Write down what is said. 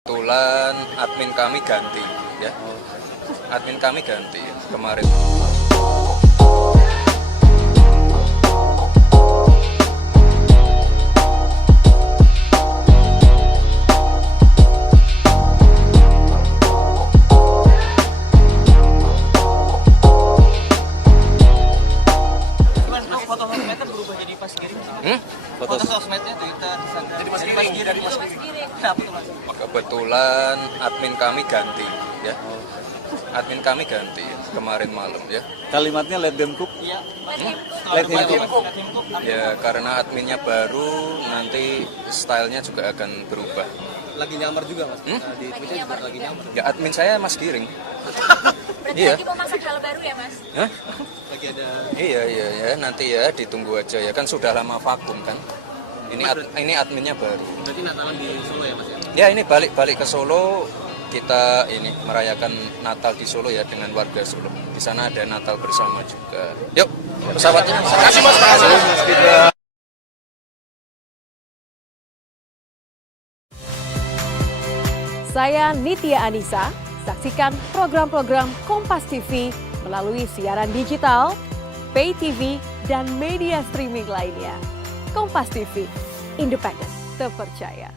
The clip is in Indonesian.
Kebetulan admin kami ganti ya. Admin kami ganti kemarin. Foto sosmednya berubah jadi pas kirim. Foto sosmednya Twitter, Instagram. Jadi pas kirim. Kenapa tuh Mas? Kebetulan admin kami ganti ya. Admin kami ganti kemarin malam ya. Kalimatnya let them cook. Iya. Let him cook. Ya karena adminnya baru, nanti stylenya juga akan berubah. Lagi nyamar juga Mas, di Twitter juga lagi nyamar. Ya admin saya Mas Giring. Berarti Iya. lagi mau masak hal baru ya Mas? Hah? Lagi ada Iya ya, nanti ya ditunggu aja ya, kan sudah lama vakum kan. Ini adminnya baru. berarti Natalan di Solo ya Mas ya? Ya ini balik ke Solo, kita ini merayakan Natal di Solo ya dengan warga Solo. Di sana ada Natal bersama juga. Yuk, pesawatnya. Kasih Mas. Saya Nitya Anissa, saksikan program-program Kompas TV melalui siaran digital, pay TV, dan media streaming lainnya. Kompas TV, independen, terpercaya.